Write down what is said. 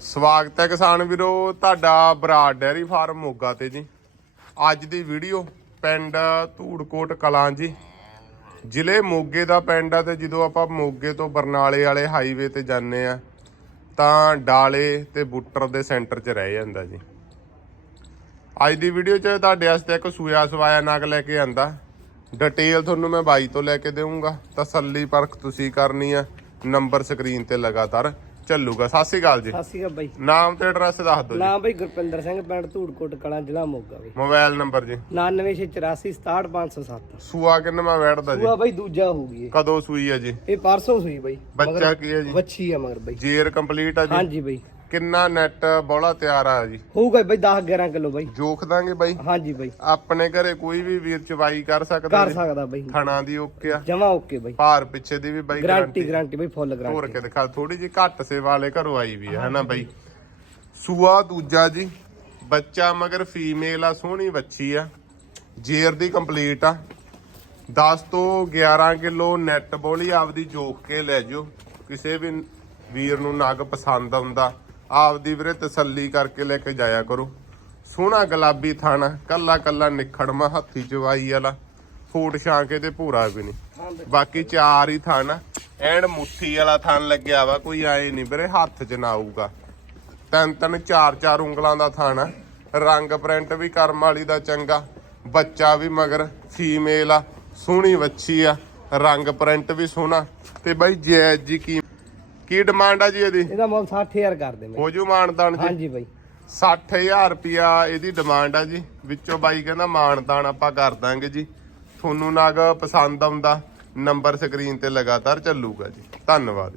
ਸਵਾਗਤ ਹੈ ਕਿਸਾਨ ਵੀਰੋ, ਤੁਹਾਡਾ ਬਰਾੜ ਡੈਰੀ ਫਾਰਮ ਮੋਗਾ ਤੇ ਜੀ। ਅੱਜ ਦੀ ਵੀਡੀਓ ਪਿੰਡ ਧੂੜਕੋਟ ਕਲਾਂ ਜੀ। ਜ਼ਿਲ੍ਹੇ ਮੋਗੇ ਦਾ ਪਿੰਡ ਆ ਤੇ ਜਦੋਂ ਆਪਾਂ ਮੋਗੇ ਤੋਂ ਬਰਨਾਲੇ ਵਾਲੇ ਹਾਈਵੇ ਤੇ ਜਾਂਦੇ ਆ, ਤਾਂ ਡਾਲੇ ਤੇ ਬੁੱਟਰ ਦੇ ਸੈਂਟਰ 'ਚ ਰਹਿ ਜਾਂਦਾ ਜੀ। ਅੱਜ ਦੀ ਵੀਡੀਓ 'ਚ ਤੁਹਾਡੇ ਵਾਸਤੇ ਇੱਕ ਸੂਆ ਸਵਾਇਆ ਨਾਗ ਲੈ ਕੇ ਆਂਦਾ। ਡਿਟੇਲ ਤੁਹਾਨੂੰ ਮੈਂ ਬਾਈ ਤੋਂ ਲੈ ਕੇ ਦੇਵਾਂਗਾ ਤਸੱਲੀ ਪਰਖ ਤੁਸੀਂ ਕਰਨੀ ਆ। ਨੰਬਰ ਸਕਰੀਨ ਤੇ ਲਗਾਤਾਰ ਚੱਲੂਗਾ। ਸਤਿ ਸ਼੍ਰੀ ਅਕਾਲ ਜੀ। ਸਤਿ ਸ਼੍ਰੀ ਅਕਾਲ ਬਾਈ। ਨਾਮ ਤੇ ਐਡਰੈਸ ਦੱਸ ਦਿਓ ਜੀ। ਨਾਮ ਬਾਈ ਗੁਰਪਿੰਦਰ ਸਿੰਘ ਪਿੰਡ ਧੂੜਕੋਟ ਕਲਾਂ ਜ਼ਿਲ੍ਹਾ ਮੋਗਾ ਬਾਈ। ਮੋਬਾਈਲ ਨੰਬਰ ਜੀ। 9984676507 ਸੂਆ ਕਿੰਨਵਾ ਬੈਠਦਾ ਜੀ। ਸੂਆ ਬਾਈ ਦੂਜਾ ਹੋ ਗਈ ਕਦੋਂ ਸੂਈ ਹੈ ਜੀ? ਇਹ ਪਰਸੋਂ ਸੂਈ ਬਾਈ। ਬੱਚਾ ਕੀ ਹੈ ਜੀ? ਵੱਛੀ ਆ ਮਗਰ ਬਾਈ। ਜੇਰ ਕੰਪਲੀਟ ਆ ਜੀ? ਹਾਂਜੀ ਬਾਈ। ਕਿੰਨਾ ਨੈਟ ਬੋਲਾ ਤਿਆਰ ਆ ਜੀ? ਹੋਊਗਾ ਬਾਈ 10 11 ਕਿਲੋ ਬਾਈ। ਜੋਖ ਦਾਂਗੇ ਬਾਈ? ਹਾਂਜੀ ਬਾਈ। ਆਪਣੇ ਘਰੇ ਕੋਈ ਵੀ ਵੀਰ ਚਵਾਈ ਕਰ ਸਕਦਾ ਕਰ ਸਕਦਾ ਬਾਈ। ਥਣਾ ਦੀ ਓਕੇ ਆ। ਜਮਾ ਓਕੇ ਬਾਈ। ਭਾਰ ਪਿੱਛੇ ਦੀ ਵੀ ਬਾਈ ਗਾਰੰਟੀ ਗਾਰੰਟੀ ਬਾਈ ਫੁੱਲ ਹੋਰ ਗਾਰੰਟੀ ਕੇ ਦਿਖਾ ਥੋੜੀ ਜੀ ਘੱਟ ਸੇ ਵਾਲੇ ਘਰੋਂ ਆਈ ਵੀ ਹੈ ਹਨਾ ਬਾਈ? ਸੂਆ ਦੂਜਾ ਜੀ ਬੱਚਾ ਮਗਰ ਫੀਮੇਲ ਆ ਸੋਹਣੀ ਬੱਚੀ ਆ। ਜੇਰ ਦੀ ਕੰਪਲੀਟ ਆ। 10 ਤੋਂ 11 ਕਿਲੋ ਨੈਟ ਬੋਲੀ ਆਪਦੀ ਜੋਖ ਕੇ ਲੈ ਜਿਓ। ਕਿਸੇ ਵੀ ਵੀਰ ਨੂੰ ਨਗ ਪਸੰਦ ਆਉਂਦਾ। ਆਪਦੀ ਵੀਰੇ ਤਸੱਲੀ ਕਰਕੇ ਲੈ ਕੇ ਜਾਇਆ ਕਰੋ। ਸੋਹਣਾ ਗੁਲਾਬੀ ਥਾਣਾ, ਕੱਲਾ ਕੱਲਾ ਨਿਖੜਮਾ ਹੱਥੀ ਚਵਾਈ ਵਾਲਾ। ਫੂਟ ਛਾਂਕੇ ਤੇ ਭੂਰਾ ਵੀ ਨਹੀਂ ਬਾਕੀ ਚਾਰ ਹੀ ਥਣ, ਐਨ ਮੁੱਠੀ ਵਾਲਾ ਥਣ ਲੱਗਿਆ ਵਾ, ਕੋਈ ਆਏ ਨਹੀਂ ਵੀਰੇ, ਹੱਥ 'ਚ ਨਾ ਆਊਗਾ। ਤਿੰਨ ਤਿੰਨ, ਚਾਰ ਚਾਰ ਉਂਗਲਾਂ ਦਾ ਥਾਣਾ, ਰੰਗ ਪ੍ਰਿੰਟ ਵੀ ਕਰਮ ਵਾਲੀ ਦਾ ਚੰਗਾ, ਬੱਚਾ ਵੀ ਮਗਰ, ਫੀਮੇਲ ਆ, ਸੋਹਣੀ ਵੱਛੀ ਆ, ਰੰਗ ਪ੍ਰਿੰਟ ਵੀ ਸੋਹਣਾ, ਤੇ ਬਾਈ ਜੈਜ ਜੀ ਕੀ ਕੀ ਡਿਮਾਂਡ ਆ ਜੀ ਇਹਦੀ? ਇਹਦਾ ਮੁੱਲ 60000 ਕਰ ਦੇ ਬਾਈ ਹੋ ਜੂ ਮਾਨਦਾਨ ਜੀ। ਹਾਂਜੀ ਬਾਈ। 60000 ਰੁਪਿਆ ਇਹਦੀ ਡਿਮਾਂਡ ਆ ਜੀ। ਵਿੱਚੋਂ ਬਾਈ ਕਹਿੰਦਾ ਮਾਨਦਾਨ ਆਪਾਂ ਕਰ ਦਾਂਗੇ ਜੀ। ਤੁਹਾਨੂੰ ਨਗ ਪਸੰਦ ਆਉਂਦਾ ਨੰਬਰ ਸਕਰੀਨ ਤੇ ਲਗਾਤਾਰ ਚੱਲੂਗਾ ਜੀ। ਧੰਨਵਾਦ